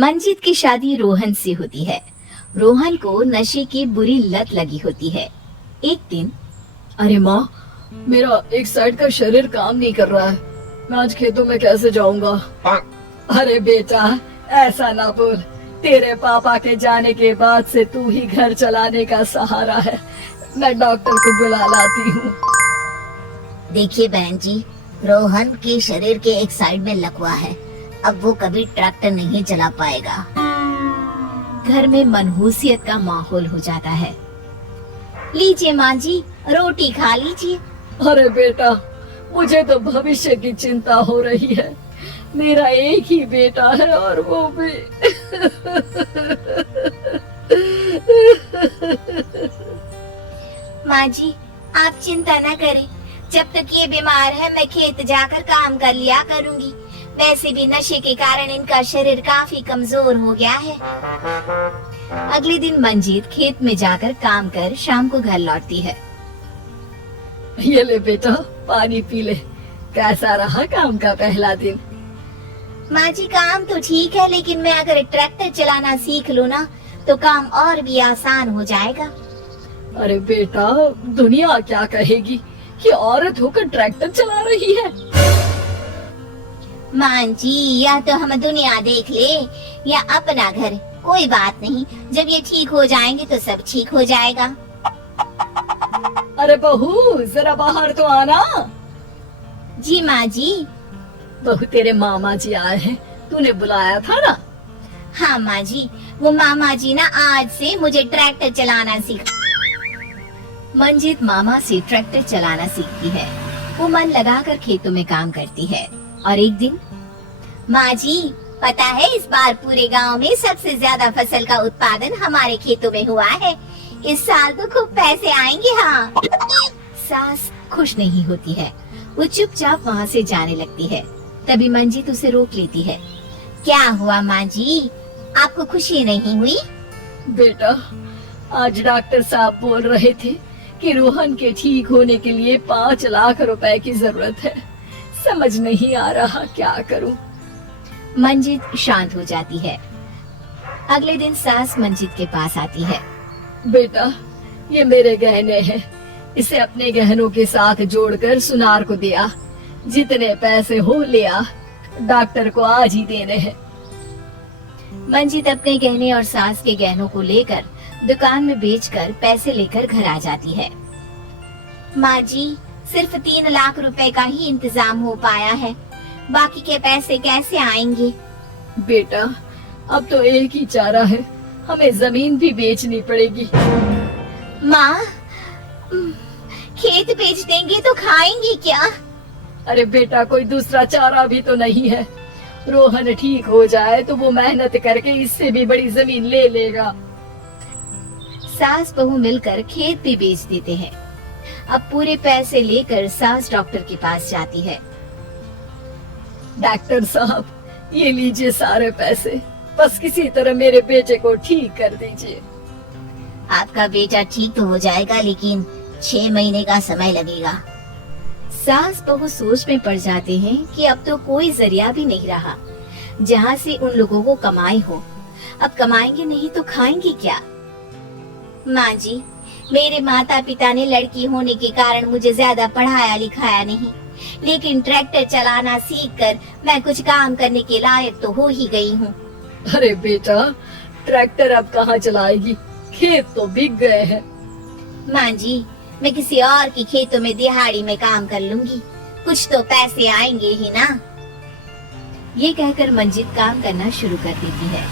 मंजीत की शादी रोहन से होती है। रोहन को नशे की बुरी लत लगी होती है। एक दिन, अरे माँ, मेरा एक साइड का शरीर काम नहीं कर रहा है। मैं आज खेतों में कैसे जाऊंगा? अरे बेटा, ऐसा ना बोल। तेरे पापा के जाने के बाद से तू ही घर चलाने का सहारा है। मैं डॉक्टर को बुला लाती हूँ। देखिए बहन जी, रोहन के शरीर के एक साइड में लकवा है। अब वो कभी ट्रैक्टर नहीं चला पाएगा। घर में मनहूसियत का माहौल हो जाता है। लीजिए माँ जी, रोटी खा लीजिए। अरे बेटा, मुझे तो भविष्य की चिंता हो रही है। मेरा एक ही बेटा है और वो भी माँ जी, आप चिंता न करें। जब तक ये बीमार है मैं खेत जाकर काम कर लिया करूंगी। वैसे भी नशे के कारण इनका शरीर काफी कमजोर हो गया है। अगले दिन मंजीत खेत में जाकर काम कर शाम को घर लौटती है। ये ले बेटा, पानी पी ले। कैसा रहा काम का पहला दिन? माँ जी, काम तो ठीक है, लेकिन मैं अगर ट्रैक्टर चलाना सीख लूँ ना तो काम और भी आसान हो जाएगा। अरे बेटा, दुनिया क्या कहेगी कि औरत होकर ट्रैक्टर चला रही है। माँ जी, या तो हम दुनिया देख ले या अपना घर, कोई बात नहीं। जब ये ठीक हो जाएंगे तो सब ठीक हो जाएगा। अरे बहू, जरा बाहर तो आना। जी माँ जी। बहू, तेरे मामा जी आए हैं, तूने बुलाया था ना? हाँ माँ जी, वो मामा जी ना आज से मुझे ट्रैक्टर चलाना सीखा। मंजीत मामा से ट्रैक्टर चलाना सीखती है। वो मन लगाकर खेतों में काम करती है। और एक दिन, माँ जी, पता है इस बार पूरे गांव में सबसे ज्यादा फसल का उत्पादन हमारे खेतों में हुआ है। इस साल तो खूब पैसे आएंगे। हाँ। सास खुश नहीं होती है। वो चुपचाप वहाँ से जाने लगती है। तभी मंजीत उसे रोक लेती है। क्या हुआ माँ जी, आपको खुशी नहीं हुई? बेटा, आज डॉक्टर साहब बोल रहे थे कि रोहन के ठीक होने के लिए 5 लाख रुपए की जरूरत है। समझ नहीं आ रहा क्या करूं। मंजीत शांत हो जाती है। अगले दिन सास मंजीत के पास आती है। बेटा, ये मेरे गहने हैं। इसे अपने गहनों के साथ जोड़कर सुनार को दिया। जितने पैसे हो ले आ, डॉक्टर को आज ही देने हैं। मंजीत अपने गहने और सास के गहनों को लेकर दुकान में बेचकर पैसे लेकर घर आ जाती है। माँ जी, सिर्फ 3 लाख रुपए का ही इंतजाम हो पाया है। बाकी के पैसे कैसे आएंगे? बेटा, अब तो एक ही चारा है, हमें जमीन भी बेचनी पड़ेगी। माँ, खेत बेच देंगे तो खाएंगे क्या? अरे बेटा, कोई दूसरा चारा भी तो नहीं है। रोहन ठीक हो जाए तो वो मेहनत करके इससे भी बड़ी जमीन ले लेगा। सास बहू मिलकर खेत भी बेच देते हैं। अब पूरे पैसे लेकर सास डॉक्टर के पास जाती है। डॉक्टर साहब, ये लीजिए सारे पैसे। बस किसी तरह मेरे बेटे को ठीक कर दीजिए। आपका बेटा ठीक तो हो जाएगा, लेकिन 6 महीने का समय लगेगा। सास बहू सोच में पड़ जाते हैं कि अब तो कोई जरिया भी नहीं रहा जहाँ से उन लोगों को कमाई हो। अब कमाएंगे नहीं तो खाएंगे क्या? माँ जी, मेरे माता पिता ने लड़की होने के कारण मुझे ज्यादा पढ़ाया लिखाया नहीं, लेकिन ट्रैक्टर चलाना सीखकर मैं कुछ काम करने के लायक तो हो ही गई हूँ। अरे बेटा, ट्रैक्टर अब कहाँ चलाएगी? खेत तो बिक गए हैं। माँ जी, मैं किसी और के खेतों में दिहाड़ी में काम कर लूंगी, कुछ तो पैसे आएंगे ही ना। ये कहकर मंजीत काम करना शुरू कर देती है।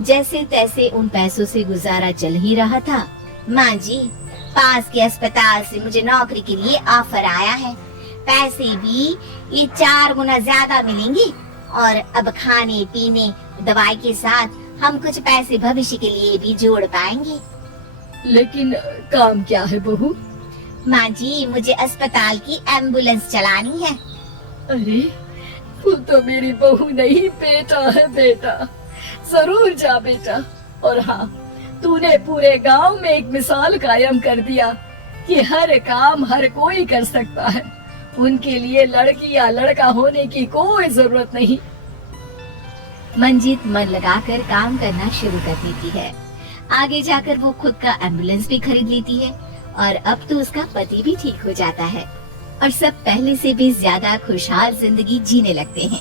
जैसे तैसे उन पैसों से गुजारा चल ही रहा था। माँ जी, पास के अस्पताल से मुझे नौकरी के लिए ऑफर आया है। पैसे भी ये 4 गुना ज्यादा मिलेंगे और अब खाने पीने दवाई के साथ हम कुछ पैसे भविष्य के लिए भी जोड़ पाएंगे। लेकिन काम क्या है बहू? माँ जी, मुझे अस्पताल की एम्बुलेंस चलानी है। अरे, तू तो मेरी बहू नहीं, बेटा है बेटा। जरूर जा बेटा। और हाँ, तूने पूरे गांव में एक मिसाल कायम कर दिया कि हर काम हर कोई कर सकता है। उनके लिए लड़की या लड़का होने की कोई जरूरत नहीं। मंजीत मन लगाकर काम करना शुरू कर देती है। आगे जाकर वो खुद का एम्बुलेंस भी खरीद लेती है और अब तो उसका पति भी ठीक हो जाता है और सब पहले से भी ज्यादा खुशहाल जिंदगी जीने लगते हैं।